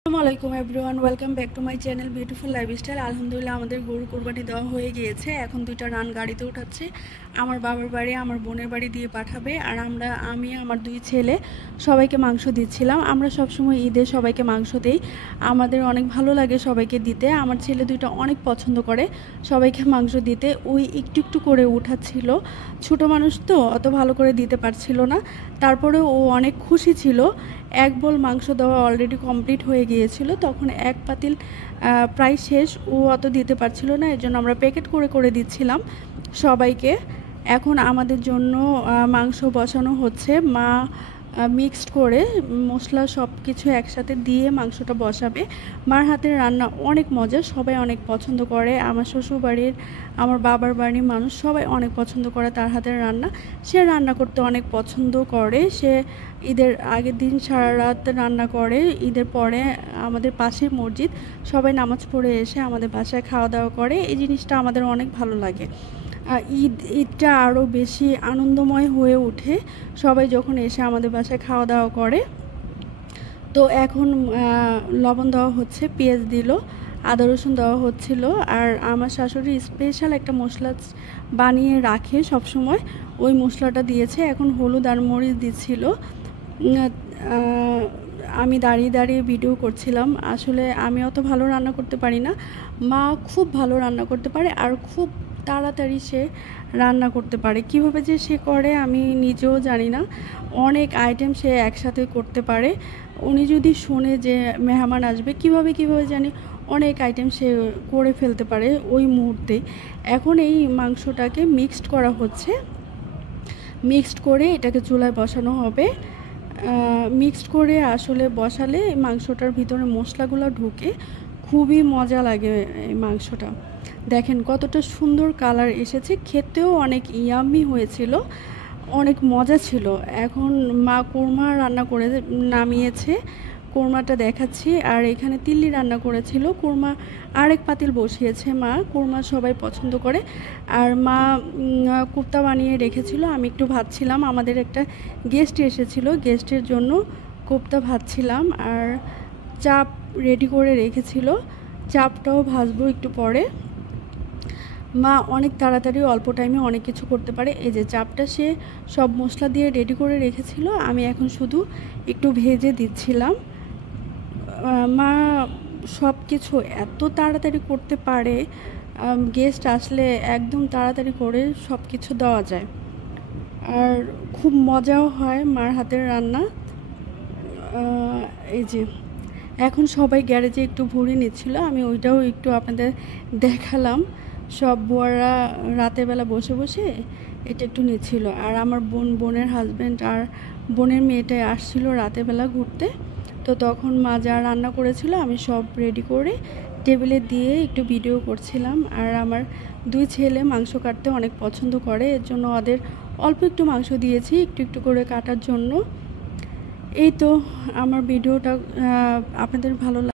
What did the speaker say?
আসসালামু everyone, welcome back to my channel beautiful lifestyle. আলহামদুলিল্লাহ আমাদের গরু কোরবানি দেওয়া হয়ে গিয়েছে। এখন দুইটা রান গাড়িতে উঠাচ্ছে, আমার বাবার বাড়ি আমার বোনের বাড়ি দিয়ে পাঠাবে। আর আমি আমার দুই ছেলে সবাইকে মাংস দিচ্ছিলাম। আমরা সবসময় ঈদে সবাইকে মাংস দিই, আমাদের অনেক ভালো লাগে সবাইকে দিতে। আমার ছেলে দুইটা অনেক পছন্দ করে সবাইকে মাংস দিতে। ওই একটু একটু করে উঠাচ্ছিল, ছোটো মানুষ তো অত ভালো করে দিতে পারছিল না, তারপরে ও অনেক খুশি ছিল। এক বোল মাংস দেওয়া অলরেডি কমপ্লিট হয়ে গিয়েছিল, তখন এক পাতিল প্রায় শেষ। ও অত দিতে পারছিল না, এর জন্য আমরা প্যাকেট করে করে দিচ্ছিলাম সবাইকে। এখন আমাদের জন্য মাংস বসানো হচ্ছে। মা মিক্সড করে মশলা সব কিছু একসাথে দিয়ে মাংসটা বসাবে। মার হাতের রান্না অনেক মজা, সবাই অনেক পছন্দ করে। আমার শ্বশুরবাড়ির, আমার বাবার বাড়ির মানুষ সবাই অনেক পছন্দ করে তার হাতের রান্না। সে রান্না করতে অনেক পছন্দ করে। সে ঈদের আগের দিন সারা রাত রান্না করে। ঈদের পরে আমাদের পাশে মসজিদ, সবাই নামাজ পড়ে এসে আমাদের বাসায় খাওয়া দাওয়া করে। এই জিনিসটা আমাদের অনেক ভালো লাগে। ঈদটা আরও বেশি আনন্দময় হয়ে ওঠে সবাই যখন এসে আমাদের বাসায় খাওয়া দাওয়া করে। তো এখন লবণ দেওয়া হচ্ছে, পেঁয়াজ দিল, আদা রসুন দেওয়া হচ্ছিল। আর আমার শাশুড়ি স্পেশাল একটা মশলা বানিয়ে রাখে সবসময়, ওই মশলাটা দিয়েছে। এখন হলুদ আর মরিচ দিচ্ছিল। আমি দাঁড়িয়ে দাঁড়িয়ে ভিডিও করছিলাম। আসলে আমি অত ভালো রান্না করতে পারি না, মা খুব ভালো রান্না করতে পারে আর খুব তাড়াতাড়ি সে রান্না করতে পারে। কিভাবে যে সে করে আমি নিজেও জানি না, অনেক আইটেম সে একসাথে করতে পারে। উনি যদি শোনে যে মেহমান আসবে, কিভাবে জানি অনেক আইটেম সে করে ফেলতে পারে ওই মুহূর্তে। এখন এই মাংসটাকে মিক্সড করা হচ্ছে, মিক্সড করে এটাকে চুলায় বসানো হবে। মিক্সড করে আসলে বসালে মাংসটার ভিতরে মশলাগুলো ঢুকে খুবই মজা লাগে এই মাংসটা। দেখেন কতটা সুন্দর কালার এসেছে, খেতেও অনেক ইয়াম্মি হয়েছিল, অনেক মজা ছিল। এখন মা কোরমা রান্না করে নামিয়েছে, কোরমাটা দেখাচ্ছি। আর এখানে তিল্লি রান্না করেছিল, কোরমা আরেক পাতিল বসিয়েছে মা। কোরমা সবাই পছন্দ করে। আর মা কোপ্তা বানিয়ে রেখেছিল, আমি একটু ভাজছিলাম। আমাদের একটা গেস্ট এসেছিল, গেস্টের জন্য কোপ্তা ভাজছিলাম। আর চাপ রেডি করে রেখেছিল, চাপটাও ভাজবো একটু পরে। মা অনেক তাড়াতাড়ি অল্প টাইমে অনেক কিছু করতে পারে। এই যে চাপটা সে সব মশলা দিয়ে রেডি করে রেখেছিল, আমি এখন শুধু একটু ভেজে দিচ্ছিলাম। মা সব কিছু এত তাড়াতাড়ি করতে পারে, গেস্ট আসলে একদম তাড়াতাড়ি করে সব কিছু দেওয়া যায়। আর খুব মজাও হয় মার হাতের রান্না। এই যে এখন সবাই গ্যারেজে একটু ঘুরে নিচ্ছিল, আমি ওইটাও একটু আপনাদের দেখালাম। সব বুয়ারা রাতের বেলা বসে বসে এটা একটু নিচ্ছিল। আর আমার বোনের হাজব্যান্ড আর বোনের মেয়েটা আসছিল রাতের বেলা ঘুরতে। তো তখন মা যা রান্না করেছিল আমি সব রেডি করে টেবিলে দিয়ে একটু ভিডিও করছিলাম। আর আমার দুই ছেলে মাংস কাটতে অনেক পছন্দ করে, এর জন্য ওদের অল্প একটু মাংস দিয়েছি একটু একটু করে কাটার জন্য। এই তো আমার ভিডিওটা আপনাদের ভালো